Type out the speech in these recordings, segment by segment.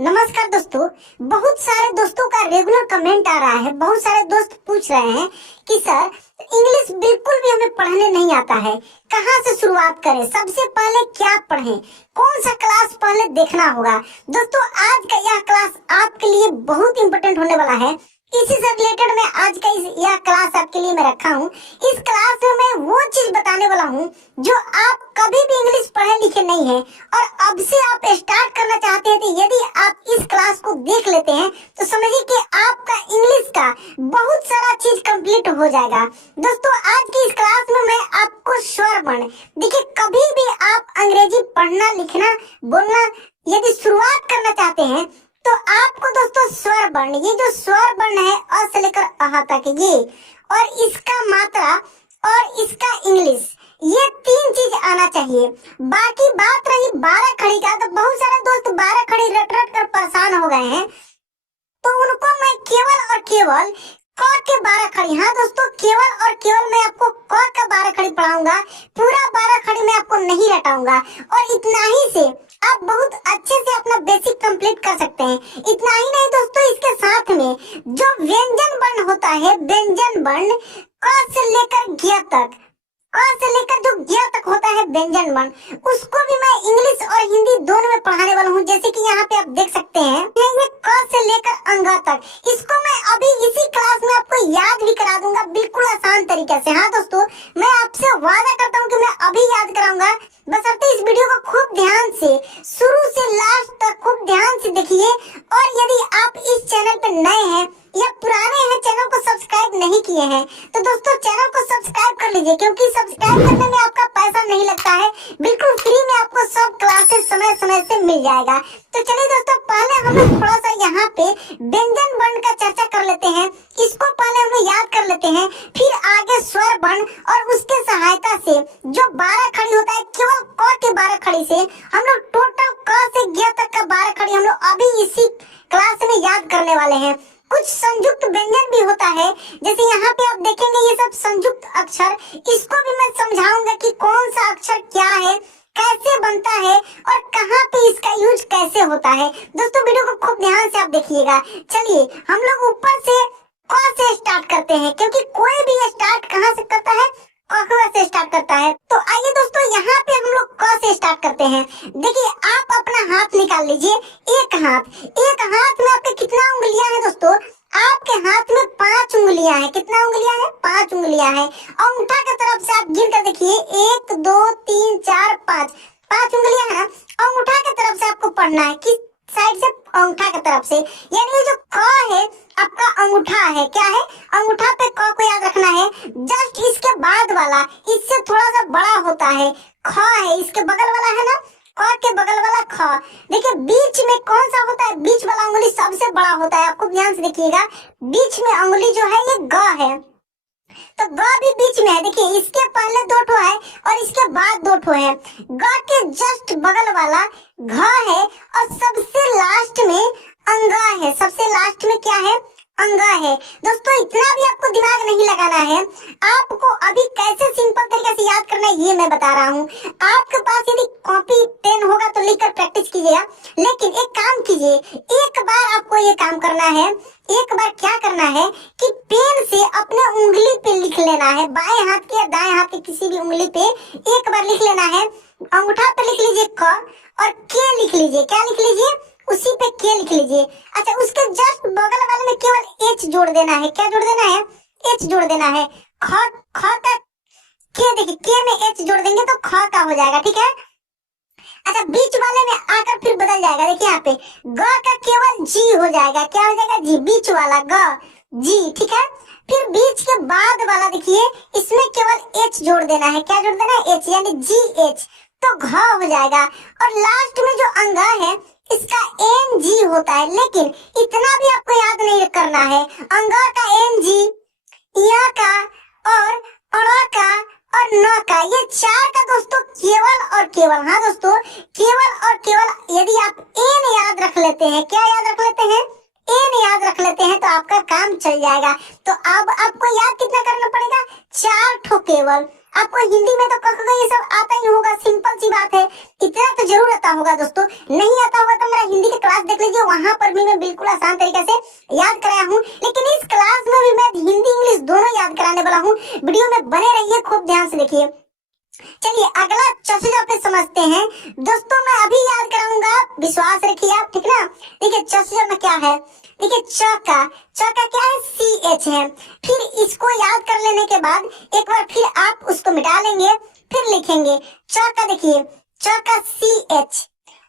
नमस्कार दोस्तों। बहुत सारे दोस्तों का रेगुलर कमेंट आ रहा है। बहुत सारे दोस्त पूछ रहे हैं कि सर इंग्लिश बिल्कुल भी हमें पढ़ने नहीं आता है, कहाँ से शुरुआत करें, सबसे पहले क्या पढ़ें, कौन सा क्लास पहले देखना होगा। दोस्तों आज का यह क्लास आपके लिए बहुत इंपॉर्टेंट होने वाला है। इसी से रिलेटेड मैं आज का यह क्लास आपके लिए मैं रखा हूँ। इस क्लास में मैं वो चीज बताने वाला हूँ जो आप कभी भी इंग्लिश पढ़े लिखे नहीं है और अब से आप स्टार्ट करना चाहते हैं। तो यदि आप इस क्लास को देख लेते हैं तो समझिए कि आपका इंग्लिश का बहुत सारा चीज कंप्लीट हो जाएगा। दोस्तों आज की इस क्लास में मैं आपको स्वर वर्ण, देखिए कभी भी आप अंग्रेजी पढ़ना लिखना बोलना यदि शुरुआत करना चाहते हैं तो आपको दोस्तों स्वर वर्ण, ये जो स्वर वर्ण है अ से लेकर अह तक, ये और इसका मात्रा और इसका इंग्लिश, ये तीन चीज आना चाहिए। बाकी बात रही 12 खड़ी का, तो बहुत सारे दोस्त 12 खड़ी रट रट कर परेशान हो गए हैं, तो उनको मैं केवल और केवल क के 12 खड़ी, हाँ दोस्तों केवल और केवल मैं आपको क का 12 खड़ी पढ़ाऊंगा, पूरा 12 खड़ी मैं आपको नहीं रटाऊंगा। और इतना ही से आप बहुत अच्छे से अपना बेसिक कंप्लीट कर सकते हैं। इतना ही नहीं दोस्तों, इसके साथ में जो व्यंजन वर्ण होता है, व्यंजन वर्ण क से लेकर ज्ञ तक, क से लेकर जो ज्ञ तक होता है व्यंजन वर्ण, उसको भी मैं इंग्लिश और हिंदी दोनों में पढ़ाने वाला हूँ। जैसे कि यहाँ पे आप देख सकते हैं ये क से लेकर अंग तक, इसको मैं अभी इसी क्लास में आपको याद भी करा दूंगा बिल्कुल आसान तरीके से। हाँ दोस्तों मैं आपसे वादा करता हूँ कि मैं अभी याद कराऊंगा, बशर्ते इस वीडियो को खूब ध्यान से शुरू से लास्ट तक खूब ध्यान से देखिए। और यदि आप इस चैनल पे नए हैं या पुराने हैं, चैनल को सब्सक्राइब नहीं किए हैं, तो दोस्तों चैनल को सब्सक्राइब कर लीजिए, क्योंकि सब्सक्राइब करने में आपका पैसा नहीं लगता है, बिल्कुल फ्री में आपको सब क्लासेस समय समय से मिल जाएगा। तो चलिए दोस्तों पहले हम लोग थोड़ा सा यहाँ पे व्यंजन वर्ण का चर्चा कर लेते हैं, इसको पहले हम लोग याद कर लेते हैं, फिर आगे स्वर वर्ण और उसके सहायता से जो 12 खड़ी होता है, केवल क के 12 खड़ी से हम लोग टोटल क से ज्ञ तक का 12 खड़ी हम लोग अभी इसी क्लास में याद करने वाले हैं। कुछ संयुक्त व्यंजन भी होता है, जैसे यहाँ पे आप देखेंगे ये सब संयुक्त अक्षर, इसको भी मैं समझाऊंगा कि कौन सा अक्षर क्या है, कैसे बनता है और कहाँ पे इसका यूज कैसे होता है। दोस्तों वीडियो को खूब ध्यान से आप देखिएगा। चलिए हम लोग ऊपर से क से स्टार्ट करते हैं, क्योंकि कोई भी स्टार्ट कहाँ से करता है, क से स्टार्ट करता है। तो आइए दोस्तों यहाँ पे हम लोग क से स्टार्ट करते हैं। देखिए आप अपना हाथ निकाल लीजिए, एक हाथ में आपके कितना उंगलियां हैं दोस्तों, आपके हाथ में 5 उंगलियां हैं। कितना उंगलियां हैं? 5 उंगलियां हैं। अंगूठा की तरफ से आप गिन कर देखिए, 1 2 3 4 5 उंगलियां हैं ना। अंगूठा की तरफ से आपको पढ़ना है, किस साइड से? अंगूठा की तरफ से, यानी ये जो क है आपका अंगूठा है, क्या है? अंगूठा पे क को याद रखना है। जस्ट इसके बाद वाला इससे थोड़ा सा बड़ा होता है, ख है, इसके बगल वाला है ना, क के बगल वाला ख। देखिए बीच में कौन सा होता है? बीच वाला उंगली सबसे बड़ा होता है, आपको ध्यान से देखिएगा। बीच में उंगली जो है ये ग है, तो ग भी बीच में है। देखिए इसके पहले 2 ठो है और इसके बाद 2 ठो है। ग के जस्ट बगल वाला घ है और सबसे लास्ट में अंगा है। सबसे लास्ट में क्या है? अंगा है। दोस्तों इतना भी आपको दिमाग नहीं लगाना है, आपको अभी कैसे सिंपल तरीके से याद करना है ये मैं बता रहा हूँ। आपके पास यदि कॉपी पेन होगा तो लिखकर प्रैक्टिस कीजिएगा, लेकिन एक काम कीजिए, एक बार आपको ये काम करना है। एक बार क्या करना है कि पेन से अपने उंगली पे लिख लेना है, बाएं हाथ के या दाएं हाथ के किसी भी उंगली पे एक बार लिख लेना है। अंगूठा पे लिख लीजिए क और के लिख लीजिए, क्या लिख लीजिए? उसी पे के लिख लीजिए। अच्छा उसके जस्ट बगल वाले में केवल एच जोड़ देना है। क्या जोड़ देना है? एच जोड़ देना है। ख का के, देखिए के में एच जोड़ देंगे तो ख का हो जाएगा, ठीक है। अच्छा बीच वाले में आकर फिर बदल जाएगा, देखिए यहाँ पे ग का केवल जी हो जाएगा। क्या हो जाएगा? जी। बीच वाला ग जी, ठीक है। फिर बीच के बाद वाला देखिए इसमें केवल एच जोड़ देना है। क्या जोड़ देना है? एच, यानी जी एच, तो घ हो जाएगा। और लास्ट में जो अंगा है इसका एन जी होता है, लेकिन इतना भी आपको याद नहीं करना है। अंगा का एन जी, या का और अड़ा का और न का, ये 4 का दोस्तों केवल और केवल, हाँ दोस्तों केवल और केवल यदि आप एन याद रख लेते हैं, क्या याद रख लेते हैं? एन याद रख लेते हैं तो आपका काम चल जाएगा। तो अब आपको याद कितना करना पड़ेगा? 4 ठो केवल आपको हिंदी में तो क ख ये सब आता ही होगा, सिंपल सी बात है, इतना तो जरूर आता होगा दोस्तों। नहीं आता होगा तो मेरा हिंदी की क्लास देख लीजिए, वहां पर भी मैं बिल्कुल आसान तरीके से याद कराया हूँ। लेकिन इस क्लास में भी मैं हिंदी इंग्लिश दोनों याद कराने वाला हूँ। वीडियो में बने रहिए, खूब ध्यान से देखिए। चलिए अगला चौसजा पे समझते हैं दोस्तों। मैं अभी याद कराऊंगा, विश्वास रखिए आप, ठीक ना। देखिए चौसजा में क्या है, देखिए चौका क्या है, CH है। फिर इसको याद कर लेने के बाद एक बार फिर आप उसको मिटा लेंगे, फिर लिखेंगे चौका। देखिए चौका CH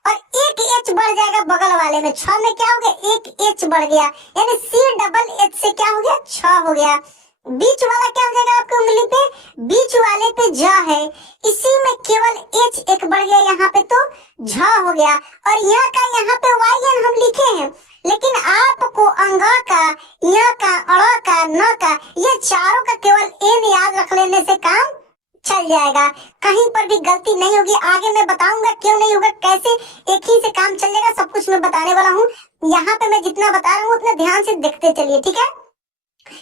और एक H बढ़ जाएगा बगल वाले में, 6 में क्या हो गया, एक H बढ़ गया, यानी CH से क्या हो गया, 6 हो गया। बीच वाला क्या हो जाएगा आपकी उंगली पे, बीच वाले पे झ है, इसी में केवल H एक बढ़ गया, यहाँ पे तो झ हो गया। और यहाँ पे YN हम लिखे हैं, लेकिन आपको अंगा का, य का, अड़ का, न का, ये चारों का केवल N याद रख लेने से काम चल जाएगा, कहीं पर भी गलती नहीं होगी। आगे मैं बताऊंगा क्यों नहीं होगा, कैसे एक ही से काम चल जाएगा, सब कुछ मैं बताने वाला हूँ। यहाँ पे मैं जितना बता रहा हूँ उतना ध्यान से देखते चलिए, ठीक है।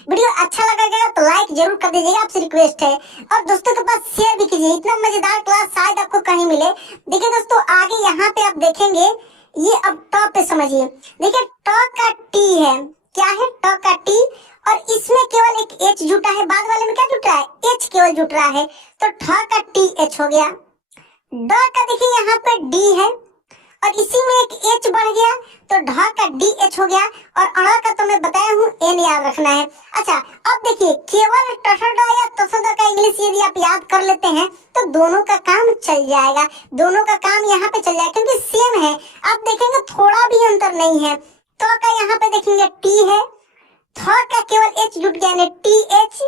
वीडियो अच्छा लगेगा तो लाइक जरूर कर दीजिएगा, आपसे रिक्वेस्ट है। और दोस्तों के पास शेयर भी कीजिए, इतना मजेदार क्लास शायद आपको कहीं मिले। देखिए दोस्तों आगे यहाँ पे आप देखेंगे, ये अब टॉप पे समझिए। देखिए ट का T है, क्या है, ट का T, और इसमें केवल एक H जुटा है, बाद वाले में क्या जुट रहा है, H केवल जुट रहा है, तो ठ का TH हो गया। ड का देखिए यहाँ पे D है और इसी में एक H बढ़ गया, तो ढ का DH हो गया। और अड़ा का तो मैं बताया हूँ N याद रखना है। अच्छा अब देखिए केवल टसड या तसद का इंग्लिश यदि आप याद कर लेते हैं तो दोनों का काम चल जाएगा, दोनों का काम यहाँ पे चल जाएगा, क्योंकि सेम है। आप देखेंगे थोड़ा भी अंतर नहीं है। तो का यहाँ पे देखेंगे T है, थ का केवल H जुट गया यानी TH,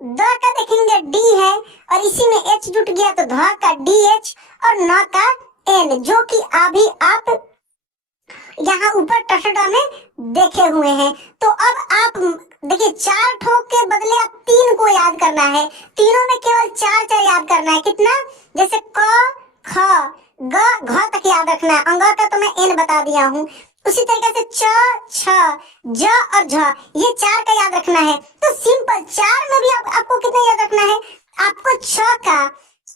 द का देखेंगे D है और इसी में H जुट गया तो ध का DH, और न का N, जो कि अभी आप यहाँ ऊपर टसडा में देखे हुए हैं। तो अब आप देखिए 4 ठोक के बदले आप 3 को याद करना है, तीनों में केवल 4 याद करना है। कितना, जैसे क ख ग घ तक याद रखना है, अंग का तो मैं N बता दिया हूँ। उसी तरीके से च छ ज और झ, ये 4 का याद रखना है। तो सिंपल 4 में भी आपको कितना याद रखना है, आपको छ का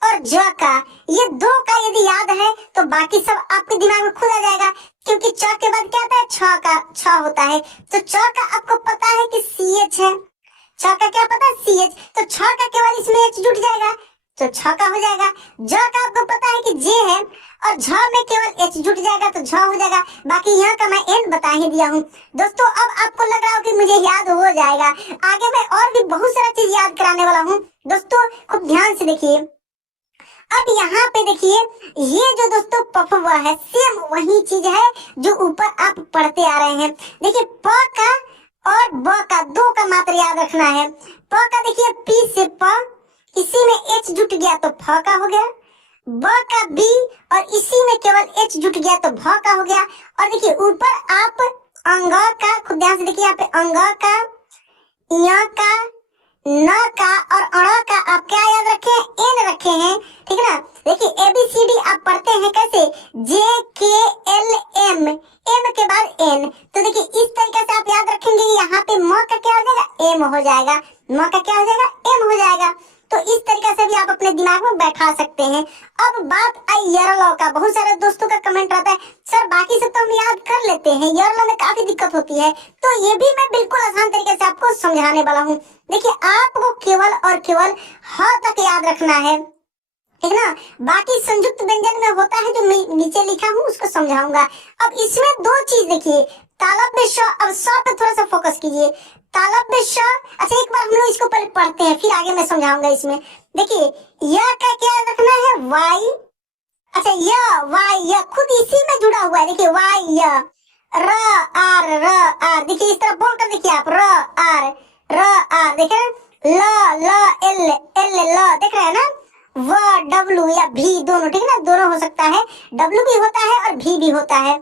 और ज का, ये 2 का यदि याद है तो बाकी सब आपके दिमाग में खुद आ जाएगा, क्योंकि च के बाद क्या आता है, छ का छ होता है। तो च का आपको पता है कि CH है, छ का क्या पता है, CH, तो छ का केवल इसमें H जुट जाएगा तो छ का हो जाएगा। ज का आपको पता है कि J है और झ में केवल H जुट जाएगा तो झ हो जाएगा। बाकी यहाँ का मैं N बता ही दिया हूँ। दोस्तों अब आपको लग रहा हो कि मुझे याद हो जाएगा, आगे मैं और भी बहुत सारा चीज याद कराने वाला हूँ। दोस्तों खूब ध्यान से देखिए। अब यहाँ पे देखिए ये जो दोस्तों पफ हुआ है, सेम वही चीज है जो ऊपर आप पढ़ते आ रहे हैं। देखिए प का और ब का 2 का मात्र याद रखना है। प का देखिए P से प, इसी में H जुट गया तो फ का हो गया, ब का B और इसी में केवल H जुट गया तो भ का हो गया। और देखिए ऊपर आप अंग का, खुद ध्यान से देखिए, यहाँ पे अंग का, य का, न का और अड़ का आप क्या याद रखे हैं, N रखे हैं, ठीक है ना। देखिए ABCD आप पढ़ते हैं कैसे, JKLM, M के बाद N, तो देखिए इस तरीके से आप याद रखेंगे। यहाँ पे म का क्या हो जाएगा, M हो जाएगा, म का क्या हो जाएगा, M हो जाएगा। तो इस तरीके से भी आप अपने दिमाग में बैठा सकते हैं। अब बात आई यरलॉ का, बहुत सारे दोस्तों का कमेंट आता है सर बाकी सब तो हम याद कर लेते हैं, यरलॉ में काफी दिक्कत होती है, तो ये भी मैं बिल्कुल आसान तरीके से आपको समझाने वाला हूँ। देखिए आपको केवल और केवल ह तक याद रखना है, ठीक ना। बाकी संयुक्त व्यंजन में होता है जो नीचे लिखा हूँ उसको समझाऊंगा। अब इसमें 2 चीज देखिए, तालव्य श, अब स पे थोड़ा सा फोकस कीजिए, तालव्य श। अच्छा एक बार हम लोग इसको पहले पढ़ते हैं फिर आगे मैं समझाऊंगा। इसमें देखिए य का क्या रखना है, Y, अच्छा Y खुद इसी में जुड़ा हुआ है। देखिए Y र आर, देखिए इस तरह बोल कर देखिए आप, र आर देखे, ल एल ल, देख रहे हैं ना, व W या भी दोनों, ठीक है ना, दोनों हो सकता है, W भी होता है और भी होता है।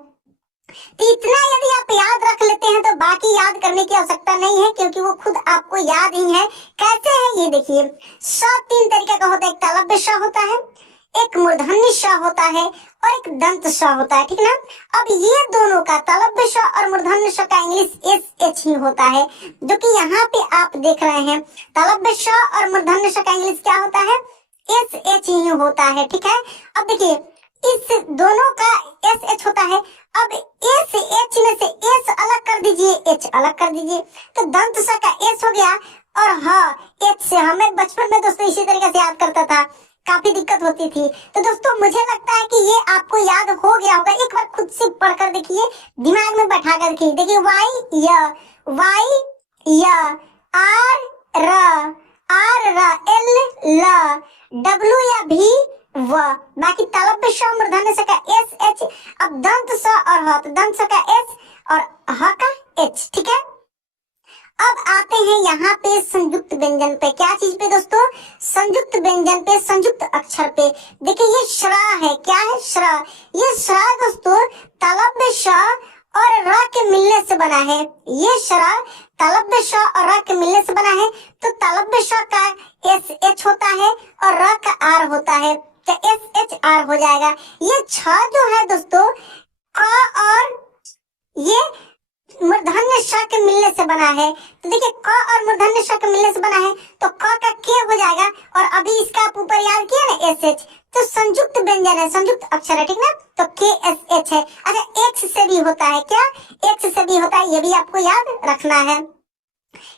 तो इतना यदि आप याद रख लेते हैं तो बाकी याद करने की आवश्यकता नहीं है, क्योंकि वो खुद आपको याद ही है। कैसे है ये देखिए, स 3 तरीके का होता है, एक तालव्य श होता है, एक मूर्धन्य श होता है और एक दंत श होता है, ठीक ना। अब ये दोनों का तालव्य श और मूर्धन्य श का इंग्लिश एस एच ही होता है, जो कि यहाँ पे आप देख रहे हैं तालव्य श और मूर्धन्य श का इंग्लिश क्या होता है, एस एच ही होता है, ठीक है। अब देखिए इस दोनों का एस एच होता है। अब एस एच में से एस अलग कर दीजिए, एच अलग कर दीजिए, तो दंत स का एस हो गया और हाँ एच से। हमें बचपन में दोस्तों इसी तरीके से याद करता था, काफी दिक्कत होती थी। तो दोस्तों मुझे लगता है कि ये आपको याद हो गया होगा, एक बार खुद से पढ़कर देखिए, दिमाग में बैठा कर देखिए। देखिए वाई य आर र एल ल डब्ल्यू या भी व, बाकी तालव्य श मूर्धन्य स का एस एच। अब दंत स और ह, तो दंत स का एस और ह का एच, ठीक है। अब आते हैं यहाँ पे संयुक्त व्यंजन पे। क्या चीज पे दोस्तों, संयुक्त व्यंजन पे, संयुक्त अक्षर पे। देखिए ये श्रा है, क्या है, श्रा। ये श्रा दोस्तों तालव्य श और र के मिलने से बना है। ये श्रा तालव्य श और र के मिलने से बना है, तो तालव्य श का एस एच होता है और र का आर होता है, तो एस एच आर हो जाएगा। ये छ जो है दोस्तों क और ये मूर्धन्य श के मिलने से बना है, तो देखिए क और मूर्धन्य श के मिलने से बना है, तो क का के हो जाएगा और अभी इसका आप ऊपर याद किया ना एस एच, तो संयुक्त व्यंजन है, संयुक्त अक्षर है, ठीक ना, तो के एस एच है। अच्छा एक्स से भी होता है, क्या एक्स से भी होता है, ये भी आपको याद रखना है।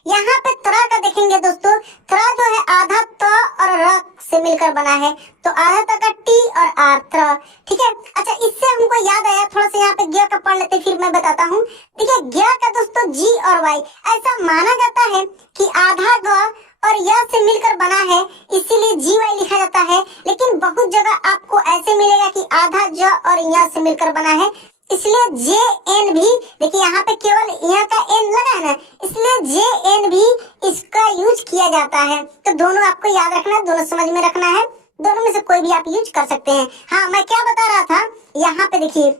यहाँ पे त्रा का देखेंगे दोस्तों, त्रा जो है आधा त और र से मिलकर बना है, तो आधा त का टी और आर, त्र, ठीक है। अच्छा इससे हमको याद आया, थोड़ा सा यहाँ पे ज्ञ का पढ़ लेते फिर मैं बताता हूँ। देखिए ज्ञ का दोस्तों जी और वाई, ऐसा माना जाता है कि आधा ग और य से मिलकर बना है, इसीलिए जी वाई लिखा जाता है। लेकिन बहुत जगह आपको ऐसे मिलेगा कि आधा ज और य से मिलकर बना है, इसलिए जे एन भी, देखिए यहाँ पे केवल यहाँ का एन लगा है ना, इसलिए जे एन भी इसका यूज किया जाता है। तो दोनों आपको याद रखना है, दोनों समझ में रखना है, दोनों में से कोई भी आप यूज कर सकते हैं। हाँ मैं क्या बता रहा था, यहाँ पे देखिए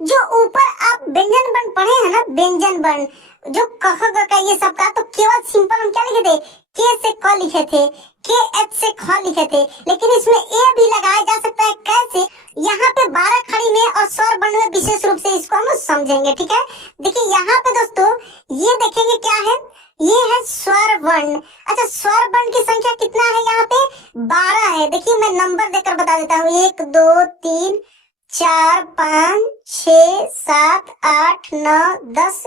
जो ऊपर आप व्यंजन वर्ण पढ़े हैं ना, व्यंजन वर्ण जो कह ग का ये सब का, तो केवल सिंपल हम क्या लिखे थे, के से क लिखे थे, के एच से ख लिखे थे, लेकिन इसमें ए भी लगाया जा सकता है। कैसे, यहाँ पे 12 खड़ी में और स्वर वर्ण में विशेष रूप से इसको हम समझेंगे, ठीक है। देखिए यहाँ पे दोस्तों ये देखेंगे क्या है, ये है स्वर वर्ण। अच्छा स्वर वर्ण की संख्या कितना है, यहाँ पे 12 है। देखिए मैं नंबर देकर बता देता हूँ, 1 2 3 4 5 6 7 8 9 10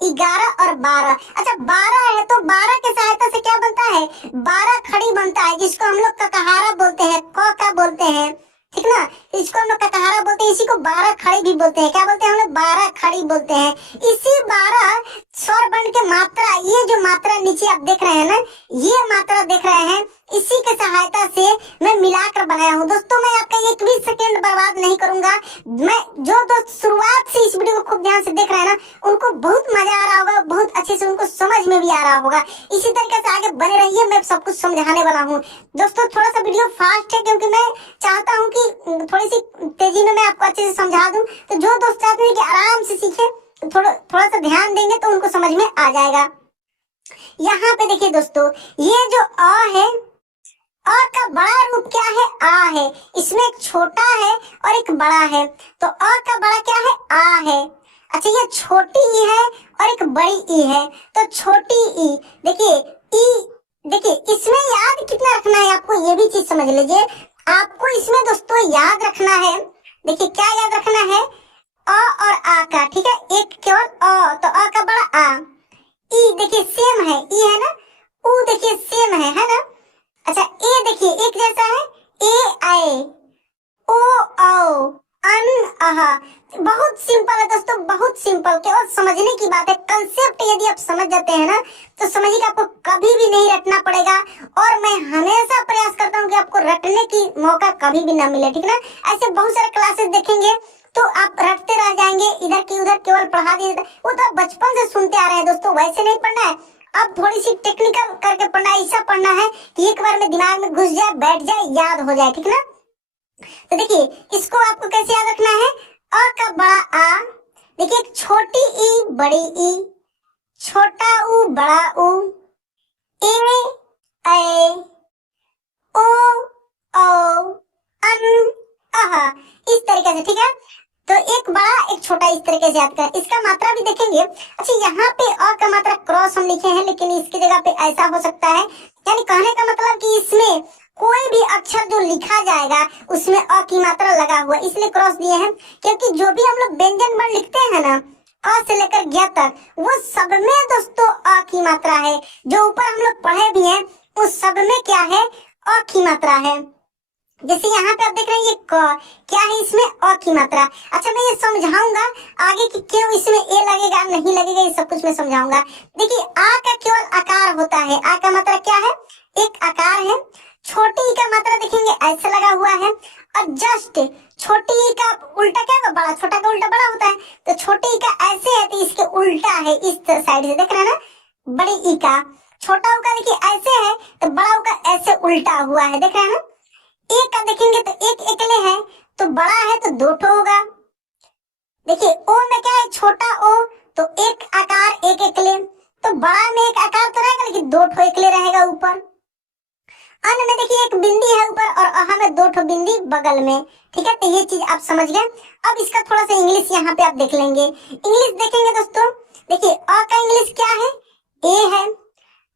11 और 12। अच्छा 12 है तो 12 के सहायता से क्या बनता है, 12 खड़ी बनता है, जिसको हम लोग ककहारा बोलते हैं, क का बोलते हैं, ठीक ना। इसको हम लोग ककहारा बोलते हैं, इसी को 12 खड़ी भी बोलते हैं। क्या बोलते हैं हम लोग, 12 खड़ी बोलते हैं। इसी 12 स्वर वर्ण के मात्रा, ये जो मात्रा नीचे आप देख रहे हैं ना, ये मात्रा देख रहे हैं, इसी के सहायता से मैं मिलाकर बनाया हूँ। दोस्तों मैं आपका एक भी सेकेंड बर्बाद नहीं करूंगा। मैं जो दोस्त शुरुआत से इस वीडियो को खूब ध्यान से देख रहे हैं ना, उनको बहुत मजा आ रहा होगा, बहुत अच्छे से उनको समझ में भी आ रहा होगा। इसी तरीके से आगे बने रहिए, मैं सब कुछ समझाने वाला हूँ। दोस्तों थोड़ा सा वीडियो फास्ट है, क्योंकि मैं चाहता हूँ कि थोड़ी सी तेजी में मैं आपको अच्छे से समझा दूं। तो जो दोस्त चाहते हैं कि आराम से सीखे, थोड़ा सा ध्यान देंगे तो उनको समझ में आ जाएगा। यहाँ पे देखिए दोस्तों, ये जो अ है, अ का बड़ा रूप क्या है, आ है। इसमें एक छोटा है और एक बड़ा है, तो अ का बड़ा क्या है, आ है। अच्छा ये छोटी ई है और एक बड़ी ई है, तो छोटी ई, देखिए ई, देखिए इसमें याद कितना रखना है आपको, ये भी चीज समझ लीजिए। आपको इसमें दोस्तों याद रखना है, देखिए क्या याद रखना है, अ और आ का, ठीक है। एक केवल अ, तो अ का बड़ा आ, ई देखिए सेम है, ई है ना, ऊ देखिए सेम है ना। अच्छा ए देखिए एक जैसा है, ए आए, ओ आओ, अन आहा। बहुत सिंपल है दोस्तों, बहुत सिंपल, केवल समझने की बात है। कंसेप्ट यदि आप समझ जाते हैं ना, तो समझिए कि आपको कभी भी नहीं रटना पड़ेगा, और मैं हमेशा प्रयास करता हूँ कि आपको रटने की मौका कभी भी ना मिले, ठीक ना। ऐसे बहुत सारे क्लासेस देखेंगे तो आप रटते रह जाएंगे, इधर की उधर केवल पढ़ा दिए, वो तो आप बचपन से सुनते आ रहे हैं दोस्तों, वैसे नहीं पढ़ना है। अब थोड़ी सी टेक्निकल करके पढ़ना है, ऐसा पढ़ना है कि एक बार में दिमाग में घुस जाए, बैठ जाए, याद हो जाए, ठीक ना। तो देखिए इसको आपको कैसे याद रखना है, अ का बड़ा आ, देखिए एक छोटी ई बड़ी ई, छोटा ऊ बड़ा ऊ, ए ऐ, ओ औ, अन, अह, इस तरीके से, ठीक है। तो एक बड़ा एक छोटा इस तरीके से याद कर। इसका मात्रा भी देखेंगे। अच्छा, यहाँ पे अ का मात्रा क्रॉस हम लिखे हैं, लेकिन इसकी जगह पे ऐसा हो सकता है, यानी कहने का मतलब कि इसमें कोई भी अक्षर जो लिखा जाएगा उसमें अ की मात्रा लगा हुआ, इसलिए क्रॉस दिए हैं। क्योंकि जो भी हम लोग व्यंजन वर्ण लिखते हैं ना, अ से लेकर ज्ञ तक, वो सब में दोस्तों अ की मात्रा है। जो ऊपर हम लोग पढ़े भी हैं उस सब में क्या है, अ की मात्रा है। जैसे यहाँ पे आप देख रहे हैं ये क, क्या है इसमें अ की मात्रा। अच्छा, मैं ये समझाऊंगा आगे कि क्यों इसमें ए लगेगा नहीं लगेगा, ये सब कुछ मैं समझाऊंगा। देखिए, आ का केवल आकार होता है। आ का मात्रा क्या है, एक आकार है। छोटी ई का मात्रा देखेंगे ऐसे लगा हुआ है, और जस्ट छोटी ई का उल्टा क्या होगा, बड़ा। छोटा का उल्टा बड़ा होता है, तो छोटी ई का ऐसे है तो इसके उल्टा है, इस साइड से देख रहे हैं ना। बड़ी ई का छोटा ऊ का देखिए ऐसे है, तो बड़ा ऊ का ऐसे उल्टा हुआ है, देख रहे हैं ना। एक का देखेंगे तो एक एकले है, तो बड़ा है तो दो ठो होगा। देखिए, ओ में क्या है, छोटा ओ, तो एक आकार एक एकले, तो बड़ा में एक आकार तो रहेगा लेकिन दो ठो एकले रहेगा ऊपर। अन में देखिए एक बिंदी है ऊपर, और अह में दो ठो बिंदी बगल में, ठीक है। तो ये चीज आप समझ गए। अब इसका थोड़ा सा इंग्लिश यहाँ पे आप देख लेंगे। इंग्लिश देखेंगे दोस्तों, देखिए अ का इंग्लिश क्या है, ए है।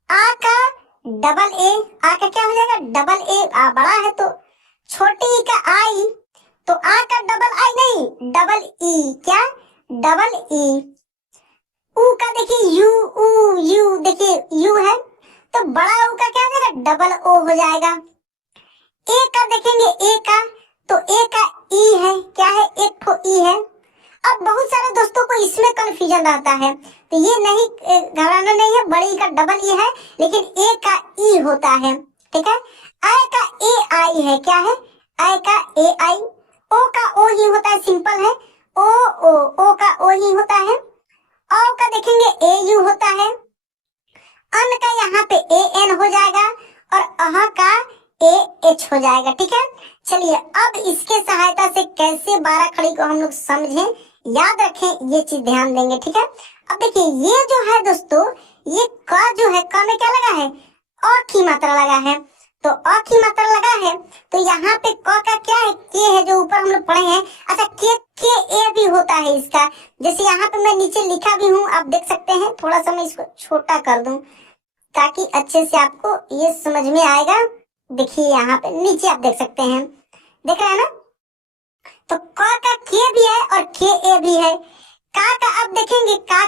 आ का डबल ए, आ का क्या हो जाएगा, डबल ए। आ बड़ा है तो छोटी ई का आई, तो आ का डबल आई नहीं, डबल ई, क्या, डबल ई। ऊ का देखिए यू, ऊ यू, देखिए यू है, तो बड़ा ऊ का क्या हो जाएगा, डबल ओ हो जाएगा। ए का देखेंगे, ए का, तो ए का ई है, क्या है, एक ठो ई है। अब बहुत सारे दोस्तों को इसमें कंफ्यूजन रहता है, तो ये नहीं घबराना नहीं है, बड़ी का डबल ई है, लेकिन ए का ई होता है, ठीक है। आई का ए आई है, क्या है, आई का ए आई। ओ का ओ ही होता है, सिंपल है, ओ का ओ ही होता है। औ का देखेंगे ए यू होता है। अन का यहाँ पे ए एन हो जाएगा, और अह का ए एच हो जाएगा, ठीक है। चलिए, अब इसके सहायता से कैसे 12 खड़ी को हम लोग समझें, याद रखें, ये चीज ध्यान देंगे, ठीक है। अब देखिए, ये जो है दोस्तों, ये क जो है, क में क्या लगा है, अ की मात्रा लगा है, तो अ की मात्रा लगा है, तो यहाँ पे क का क्या है, के है, जो ऊपर हम लोग पढ़े हैं। अच्छा, के ए भी होता है इसका, जैसे यहाँ पे मैं नीचे लिखा भी हूँ, आप देख सकते हैं। थोड़ा सा मैं इसको छोटा कर दूं ताकि अच्छे से आपको ये समझ में आएगा। देखिए, यहाँ पे नीचे आप देख सकते हैं, देख रहे हैं ना। तो क का के भी है और के ए भी है। का अब देखेंगे, का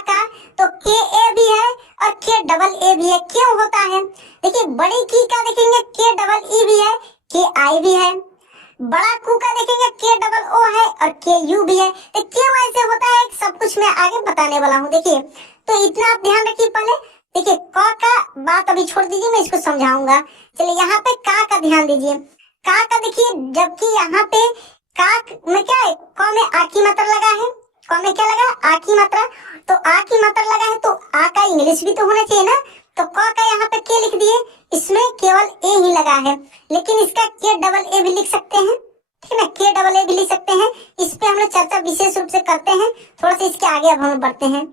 तो के ए भी है और के डबल ए भी है। क्यों होता है, देखिए, बड़ी की का देखेंगे के डबल ई भी है, के आई भी है। बड़ा कू का देखेंगे के डबल ओ है और के यू भी है। तो क्यों ऐसे होता है, सब कुछ मैं आगे बताने वाला हूँ। देखिए, तो इतना आप ध्यान रखिए पहले। देखिए, क का बात अभी छोड़ दीजिए, मैं इसको समझाऊंगा। चलिए, यहाँ पे का ध्यान दीजिए। का देखिए, जबकि यहाँ पे का में क्या है, क में आ की मात्रा लगा है, क में क्या लगा, आ की मात्रा, तो आ की मात्रा लगा है, तो आ का इंग्लिश भी तो होना चाहिए ना। तो क का यहाँ पे के लिख दिए, इसमें केवल ए ही लगा है, लेकिन इसका के डबल ए भी लिख सकते हैं, ठीक है ना, के डबल ए भी लिख सकते हैं। इस पे हम लोग चर्चा विशेष रूप से करते हैं। थोड़ा सा इसके आगे अब हम बढ़ते हैं।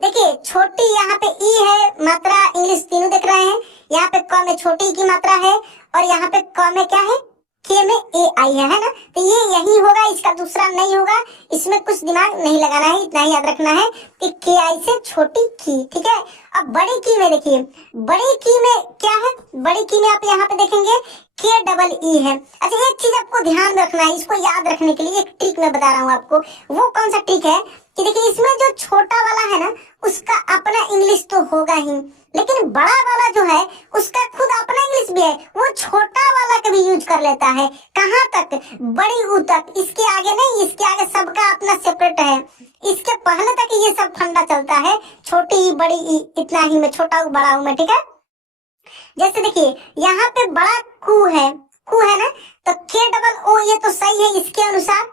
देखिए, छोटी यहाँ पे ई है मात्रा, इंग्लिश तीनों देख रहे हैं। यहाँ पे क में छोटी की मात्रा है, और यहाँ पे क में क्या है, के में ए आई है ना। तो ये यही होगा, इसका दूसरा नहीं होगा। इसमें कुछ दिमाग नहीं लगाना है, इतना ही याद रखना है कि के आई से छोटी की, ठीक है। अब बड़ी की में देखिए, बड़ी की में क्या है, बड़ी की में आप यहाँ पे देखेंगे के डबल ई है। अच्छा, एक चीज आपको ध्यान रखना है, इसको याद रखने के लिए एक ट्रिक मैं बता रहा हूँ आपको। वो कौन सा ट्रिक है कि देखिए, इसमें जो छोटा वाला है ना, उसका अपना इंग्लिश तो होगा ही, लेकिन बड़ा वाला जो है उसका खुद अपना इंग्लिश भी है। वो छोटा वाला का भी यूज कर लेता है, कहाँ तक, बड़ी ऊ तक। इसके आगे नहीं, इसके आगे सबका अपना सेपरेट है। इसके पहले तक ये सब फंडा चलता है, छोटी ई बड़ी ई, इतना ही में, छोटा ऊ बड़ा ऊ में, ठीक है। जैसे देखिए, यहाँ पे बड़ा कू है ना, तो के डबल ओ ये तो सही है, इसके अनुसार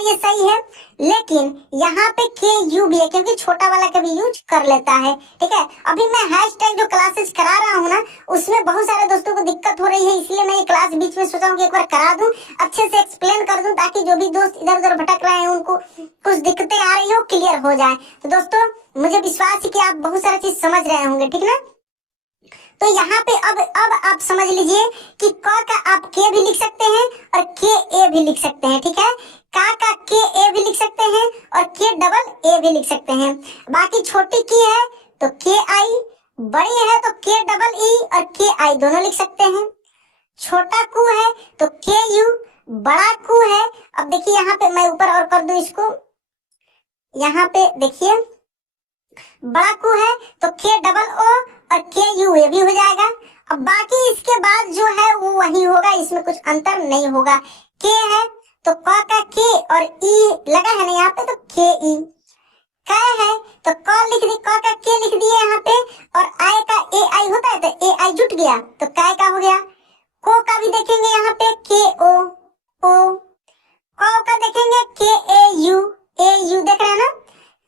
ये सही है। लेकिन यहाँ पे के यू भी है, क्योंकि छोटा वाला का भी यूज कर लेता है, ठीक है। अभी मैं हैशटैग जो क्लासेस करा रहा हूँ ना, उसमें बहुत सारे दोस्तों को दिक्कत हो रही है, इसलिए मैं ये क्लास बीच में सोचा हूँ कि एक बार करा दूं, अच्छे से एक्सप्लेन कर दूं, ताकि जो भी दोस्त इधर उधर भटक रहे हैं उनको कुछ दिक्कतें आ रही हो, क्लियर हो जाए। तो दोस्तों, मुझे विश्वास है कि आप बहुत सारा चीज समझ रहे होंगे, ठीक ना। तो यहाँ पे अब आप समझ लीजिए कि क का आप के भी लिख सकते हैं और के ए भी लिख सकते हैं, ठीक है। का के ए भी लिख सकते हैं और के डबल ए भी लिख सकते हैं। बाकी छोटी की है तो के आई, बड़ी है तो के डबल ई और के आई दोनों लिख सकते हैं। छोटा कु है तो के यू, बड़ा कु है, अब देखिए यहाँ पे मैं ऊपर और कर दूं इसको, यहाँ पे देखिए बड़ा कु है तो के डबल ओ और के यू ये भी हो जाएगा। अब बाकी इसके बाद जो है वो वही होगा, इसमें कुछ अंतर नहीं होगा। के है तो क का के और ई लगा है ना यहाँ पे तो के ई। क है तो क लिख दी, क का के लिख दिए यहाँ पे, और आय का ए आई होता है तो ए आई जुट गया तो काय का हो गया। को का भी देखेंगे यहाँ पे के ओ ओ, क का देखेंगे के ए यू देख रहे हैं ना।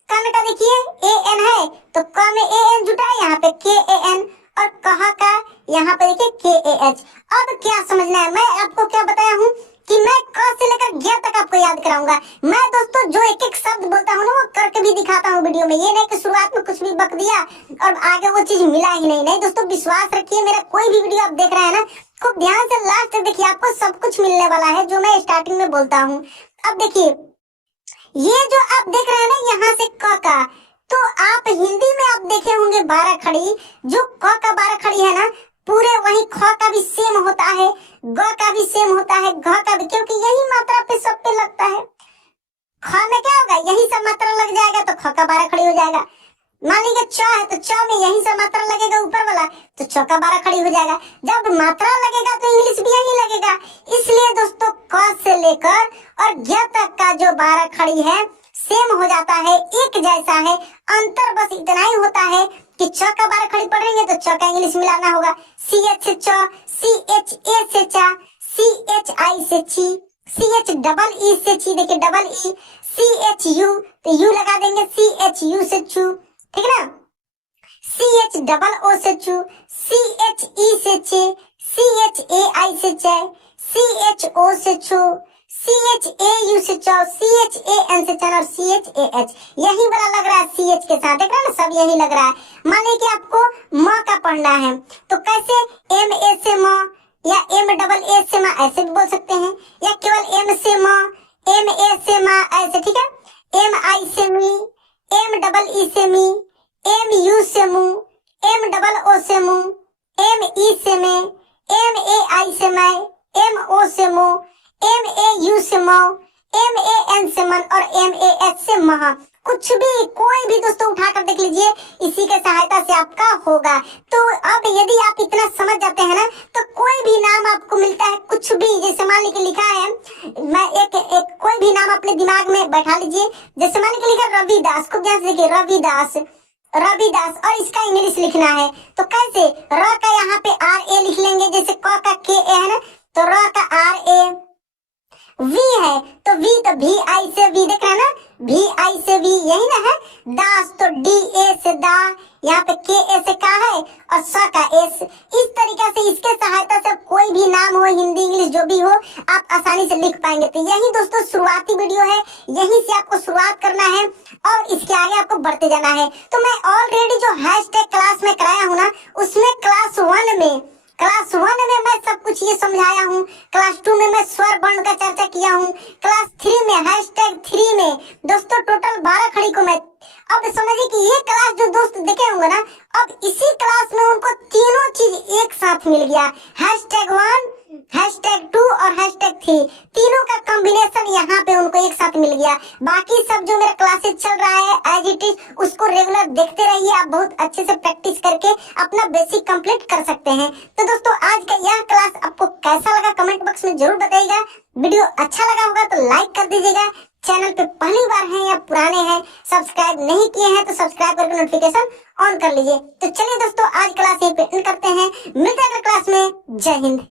कन का देखिए ए एन है तो क में ए एन जुटा है यहाँ पे के ए एन, और कहा का यहाँ पे देखिए के ए एच। अब क्या समझना है, मैं आपको क्या बताया हूँ कि मैं क से लेकर ज्ञ तक आपको याद कराऊंगा। मैं दोस्तों जो एक एक शब्द बोलता हूँ ना वो करके भी दिखाता हूँ वीडियो में, ये नहीं कि शुरुआत में कुछ भी बक दिया और आगे वो चीज मिला ही नहीं। नहीं दोस्तों, विश्वास रखिए, मेरा कोई भी वीडियो आप देख रहे हैं ना खूब ध्यान से लास्ट तक देखिए, आपको सब कुछ मिलने वाला है जो मैं स्टार्टिंग में बोलता हूँ। अब देखिए ये जो आप देख रहे हैं ना यहाँ से क का, तो आप हिंदी में आप देखे होंगे 12 खड़ी, जो क का 12 खड़ी है ना पूरे वही ख का भी सेम होता है, ग का भी सेम होता है, घ का भी, क्योंकि यही मात्रा पे सब पे लगता है। ख में क्या होगा, यही सब मात्रा लग जाएगा तो ख का 12 खड़ी हो जाएगा। मान लीजिए च है तो च में यही सब मात्रा लगेगा ऊपर वाला तो च का 12 खड़ी हो जाएगा। जब मात्रा लगेगा तो इंग्लिश भी यही लगेगा। इसलिए दोस्तों क से लेकर और ज्ञ तक का जो 12 खड़ी है सेम हो जाता है, एक जैसा है। अंतर बस इतना ही होता है कि च का 12 खड़ी पढ़ेंगे तो च का इंग्लिश मिलाना होगा। सी एच से च, सी एच ए से चा, सी एच आई से ची, सी एच डबल ई से ची, देखिए double E, C H U तो यू लगा देंगे, सी एच यू से चू, ठीक है ना। सी एच डबल ओ से चू, सी एच ई से चे, सी एच ए आई से चे, सी एच ओ से छू, सी एच ए यू से चौ, सी एच ए एन से चन और सी एच ए एच यही वाला लग रहा है सी एच के साथ, देख रहे हैं ना सब यही लग रहा है। माने कि आपको म का पढ़ना है तो कैसे, एम ए से म या एम डबल ए से म ऐसे भी बोल सकते हैं, या केवल एम से म, एम ए से म ऐसे, ठीक है। एम आई से मी, एम डबल ई से मी, एम यू से मु, एम डबल ओ से मु, एम ई से में, एम ए आई से मैं, एम ओ से मो, एम ए यू से मो, एम ए एन से मन और एम ए एच से महा। कुछ भी कोई भी दोस्तों उठाकर देख लीजिए, इसी के सहायता से आपका होगा। तो अब यदि आप इतना समझ जाते हैं ना तो कोई भी नाम आपको मिलता है, कुछ भी, जैसे मान लीजिए लिखा है, मैं एक कोई भी नाम अपने दिमाग में बैठा लीजिए। जैसे मान लीजिए लिखा रविदास, खूब ध्यान से देखिए रविदास, रविदास, और इसका इंग्लिश लिखना है तो कैसे, र का यहाँ पे आर ए लिख लेंगे, जैसे क का के ए है ना तो र का आर ए, वी है तो वी तो भी आई से वी, देख रहे हैं ना, भी आई से वी यही ना है। दास तो डी ए से दा, यहाँ पे के ए से का है और स का एस। इस तरीके से इसके सहायता से कोई भी नाम हो, हिंदी इंग्लिश जो भी हो, आप आसानी से लिख पाएंगे। तो यही दोस्तों शुरुआती वीडियो है, यहीं से आपको शुरुआत करना है और इसके आगे आपको बढ़ते जाना है। तो मैं ऑलरेडी जो हैशटैग क्लास में कराया हूँ ना, उसमें क्लास 1 में मैं सब कुछ ये समझाया हूँ, क्लास 2 में मैं स्वर वर्ण का चर्चा किया हूँ, क्लास 3 में हैशटैग 3 में दोस्तों टोटल 12 खड़ी को मैं, अब समझिए कि ये क्लास जो दोस्त देखे होंगे ना, अब इसी क्लास में उनको तीनों चीज एक साथ मिल गया, हैशटैग 1, हैशटैग 2 और हैशटैग 3, तीनों का कॉम्बिनेशन यहाँ पे उनको एक साथ मिल गया। बाकी सब जो मेरा क्लासेस चल रहा है एज इट इज, उसको रेगुलर देखते रहिए, आप बहुत अच्छे से प्रैक्टिस करके अपना बेसिक कंप्लीट कर सकते हैं। तो दोस्तों आज का यह क्लास आपको कैसा लगा कमेंट बॉक्स में जरूर बताइएगा। वीडियो अच्छा लगा होगा तो लाइक कर दीजिएगा। चैनल पे पहली बार हैं या पुराने हैं, सब्सक्राइब नहीं किए हैं तो सब्सक्राइब करके नोटिफिकेशन ऑन कर लीजिए। तो चलिए दोस्तों आज क्लास यहीं पे एंड करते हैं, मिलते हैं अगले क्लास में। जय हिंद।